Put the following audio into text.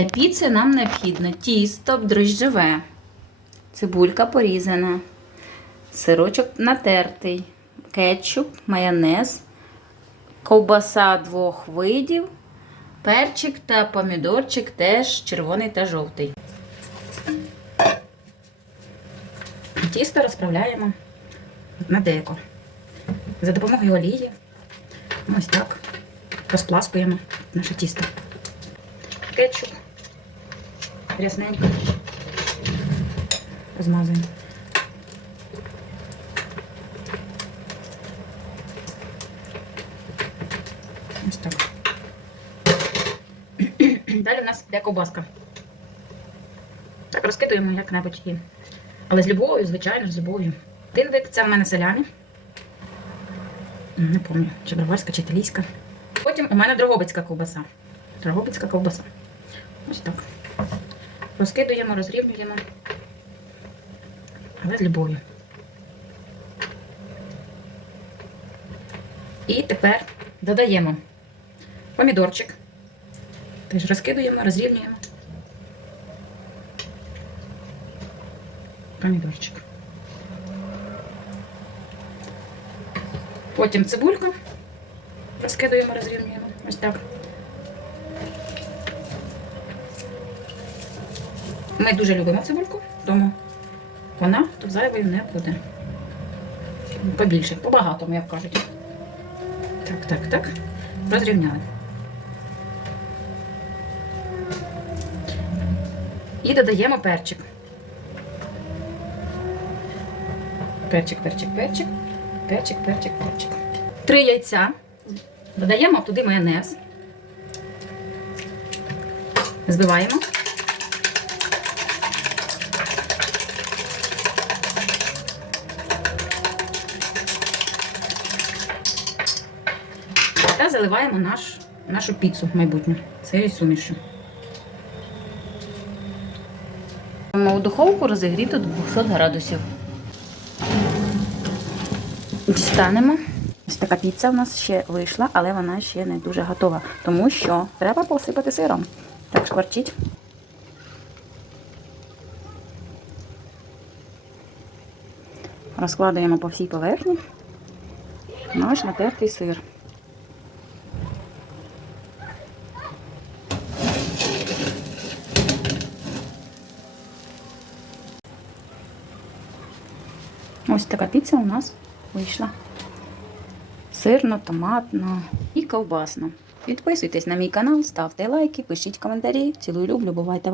Для піци нам необхідно тісто дрожжеве, цибулька порізана, сирочок натертий, кетчуп, майонез, ковбаса двох видів, перчик та помідорчик теж червоний та жовтий. Тісто розправляємо на деко. За допомогою олії ось так розпласкуємо наше тісто. Кетчуп. Рясненько. Розмазуємо. Ось так. Далі у нас йде ковбаска. Так, розкидуємо як-небудь її. Але з любов'ю, звичайно, з любов'ю. Один вид це в мене селяни. Не пам'ятаю, чи броварська, чи італійська. Потім у мене дрогобицька ковбаса. Дрогобицька ковбаса. Ось так. Розкидуємо, розрівнюємо. Але з любов'ю. І тепер додаємо помідорчик. Теж розкидуємо, розрівнюємо. Помідорчик. Потім цибульку. Розкидуємо, розрівнюємо. Ось так. Ми дуже любимо цибульку, тому вона тут зайвою не буде. Побільше, по-багатому, як кажуть. Так, так, так. Розрівняли. І додаємо перчик. Перчик, перчик, перчик, перчик, перчик, перчик. Три яйця. Додаємо туди майонез. Збиваємо. Та заливаємо наш, нашу піцу майбутню цією сумішю. У духовку розігріти до 200 градусів. Дістанемо. Ось така піца в нас ще вийшла, але вона ще не дуже готова, тому що треба посипати сиром. Так шкварчить. Розкладаємо по всій поверхні наш натертий сир. Ось така піца у нас вийшла. Сирно, томатно і ковбасно. Підписуйтесь на мій канал, ставте лайки, пишіть коментарі. Цілую люблю, бувайте.